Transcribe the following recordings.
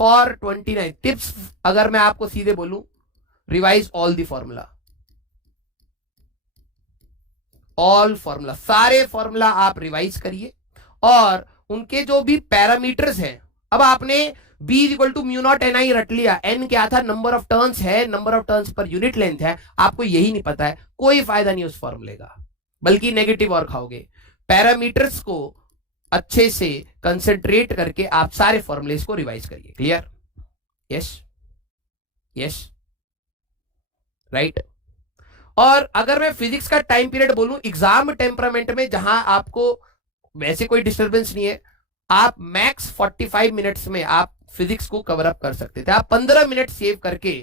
For 29 tips अगर मैं आपको सीधे बोलूं, revise all the formula, all formula, सारे फॉर्मूला आप रिवाइज करिए और उनके जो भी पैरामीटर्स हैं, अब आपने B equal to mu naught N I रट लिया, एन क्या था, नंबर ऑफ टर्न्स है, number of turns per unit length है, आपको यही नहीं पता है, कोई फायदा नहीं उस फॉर्मूले का, बल्कि नेगेटिव और खाओगे। पैरामीटर्स को अच्छे से कंसेंट्रेट करके आप सारे फॉर्मूलेस को रिवाइज करिए। क्लियर? Yes, yes, right. और अगर मैं फिजिक्स का टाइम पीरियड बोलूं एग्जाम टेम्परामेंट में, जहां आपको वैसे कोई डिस्टर्बेंस नहीं है, आप मैक्स 45 मिनट्स में आप फिजिक्स को कवर अप कर सकते थे। आप 15 मिनट सेव करके,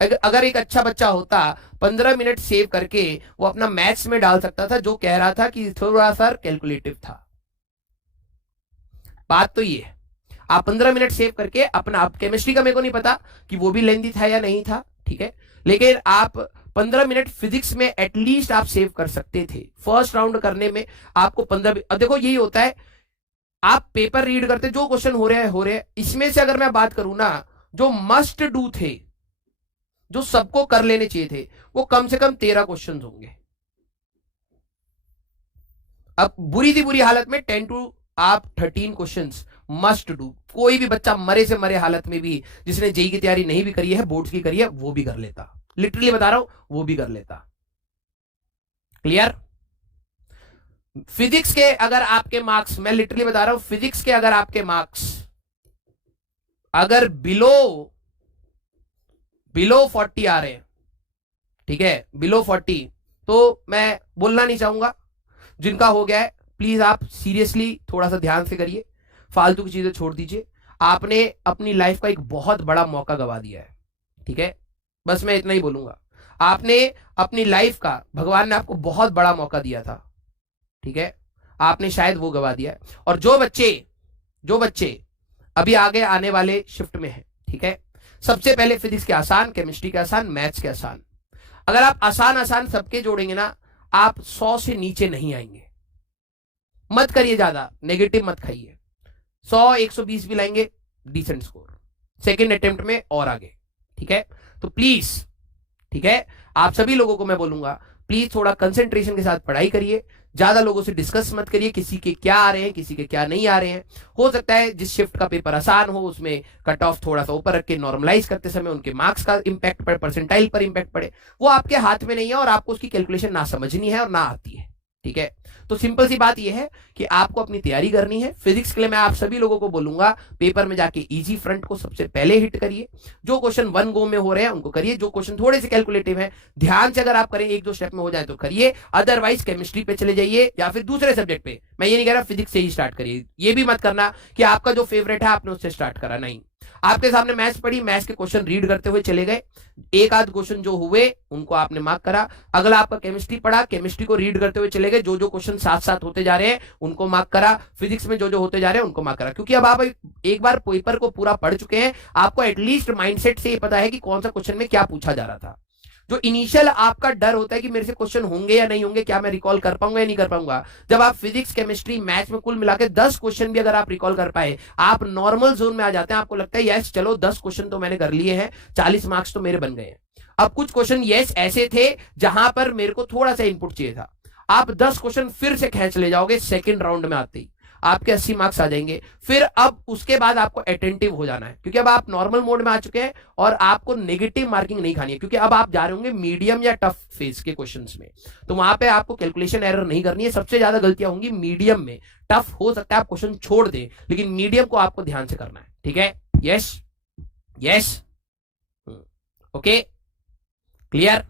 अगर एक अच्छा बच्चा होता 15 मिनट सेव करके वो अपना मैथ्स में डाल सकता था, जो कह रहा था कि थोड़ा सा कैलकुलेटिव था। बात तो ये है, आप 15 मिनट सेव करके अपना, आप केमिस्ट्री का मेरे को नहीं पता कि वो भी लेंदी था या नहीं था, ठीक है, लेकिन आप 15 मिनट फिजिक्स में एटलीस्ट आप सेव कर सकते थे। फर्स्ट राउंड करने में आपको 15, अब देखो यही होता है, आप पेपर रीड करते, जो क्वेश्चन हो रहे हैं, इसमें से अगर मैं बात करूं ना, जो मस्ट डू थे, जो सबको कर लेने चाहिए थे, वो कम से कम 13 क्वेश्चन होंगे। अब बुरी सी बुरी हालत में 10 टू आप 13 क्वेश्चंस मस्ट डू, कोई भी बच्चा मरे से मरे हालत में भी, जिसने जेई की तैयारी नहीं भी करी है, बोर्ड्स की करी है, वो भी कर लेता, लिटरली बता रहा हूं, वो भी कर लेता। क्लियर? फिजिक्स के अगर आपके मार्क्स, मैं लिटरली बता रहा हूं, फिजिक्स के अगर आपके मार्क्स अगर बिलो 40 आ रहे हैं, ठीक है, बिलो 40, तो मैं बोलना नहीं चाहूंगा, जिनका हो गया है प्लीज आप सीरियसली थोड़ा सा ध्यान से करिए, फालतू की चीजें छोड़ दीजिए। आपने अपनी लाइफ का एक बहुत बड़ा मौका गवा दिया है, ठीक है, बस मैं इतना ही बोलूंगा। आपने अपनी लाइफ का, भगवान ने आपको बहुत बड़ा मौका दिया था, ठीक है, आपने शायद वो गवा दिया है। और जो बच्चे अभी आगे आने वाले शिफ्ट में है, ठीक है, सबसे पहले फिजिक्स के आसान, केमिस्ट्री के आसान, मैथ्स के आसान, अगर आप आसान आसान सबके जोड़ेंगे ना, आप 100 से नीचे नहीं आएंगे। मत करिए ज्यादा, नेगेटिव मत खाइए, 100 120 भी लाएंगे, डिसेंट स्कोर, सेकेंड अटेम्प्ट में और आगे, ठीक है। तो प्लीज, ठीक है, आप सभी लोगों को मैं बोलूंगा, प्लीज थोड़ा कंसंट्रेशन के साथ पढ़ाई करिए, ज्यादा लोगों से डिस्कस मत करिए, किसी के क्या आ रहे हैं, किसी के क्या नहीं आ रहे हैं। हो सकता है जिस शिफ्ट का पेपर आसान हो उसमें कट ऑफ थोड़ा सा ऊपर रख के नॉर्मलाइज करते समय उनके मार्क्स का इंपैक्ट पड़े, परसेंटाइल पर इंपैक्ट पड़े, वो आपके हाथ में नहीं है और आपको उसकी कैलकुलेशन ना समझनी है और ना आती है, ठीक है। तो सिंपल सी बात यह है कि आपको अपनी तैयारी करनी है। फिजिक्स के लिए मैं आप सभी लोगों को बोलूंगा, पेपर में जाके इजी फ्रंट को सबसे पहले हिट करिए, जो क्वेश्चन 1 गो में हो रहे हैं उनको करिए, जो क्वेश्चन थोड़े से कैलकुलेटिव हैं ध्यान से अगर आप करें, 1-2 स्टेप में हो जाए तो करिए, अदरवाइज केमिस्ट्री पे चले जाइए या फिर दूसरे सब्जेक्ट पे। मैं ये नहीं कह रहा फिजिक्स से ही स्टार्ट करिए, ये भी मत करना कि आपका जो फेवरेट है आपने उससे स्टार्ट करा, नहीं, आपके सामने मैथ्स पढ़ी, मैथ्स के क्वेश्चन रीड करते हुए चले गए, एक आध क्वेश्चन जो हुए उनको आपने मार्क करा, अगला आपका केमिस्ट्री पढ़ा, केमिस्ट्री को रीड करते हुए चले गए, जो जो क्वेश्चन साथ साथ होते जा रहे हैं उनको मार्क करा, फिजिक्स में जो जो होते जा रहे हैं उनको मार्क करा, क्योंकि अब आप एक बार पेपर को पूरा पढ़ चुके हैं, आपको एटलीस्ट माइंडसेट से ये पता है कि कौन सा क्वेश्चन में क्या पूछा जा रहा था। जो इनिशियल आपका डर होता है कि मेरे से क्वेश्चन होंगे या नहीं होंगे, क्या मैं रिकॉल कर पाऊंगा या नहीं कर पाऊंगा, जब आप फिजिक्स केमिस्ट्री मैथ्स में कुल मिलाकर 10 क्वेश्चन भी अगर आप रिकॉल कर पाए, आप नॉर्मल जोन में आ जाते हैं, आपको लगता है यस चलो 10 क्वेश्चन तो मैंने कर लिए हैं, 40 मार्क्स तो मेरे बन गए हैं। अब कुछ क्वेश्चन यस ऐसे थे जहां पर मेरे को थोड़ा सा इनपुट चाहिए था, आप 10 क्वेश्चन फिर से खींच ले जाओगे, सेकेंड राउंड में आते ही आपके 80 मार्क्स आ जाएंगे। फिर अब उसके बाद आपको अटेंटिव हो जाना है, क्योंकि अब आप नॉर्मल मोड में आ चुके हैं और आपको नेगेटिव मार्किंग नहीं खानी है, क्योंकि अब आप जा रहे होंगे मीडियम या टफ फेज के क्वेश्चंस में, तो वहां पे आपको कैलकुलेशन एरर नहीं करनी है। सबसे ज्यादा गलतियां होंगी मीडियम में, टफ हो सकता है आप क्वेश्चन छोड़ दें, लेकिन मीडियम को आपको ध्यान से करना है, ठीक है। Yes, yes, okay, clear.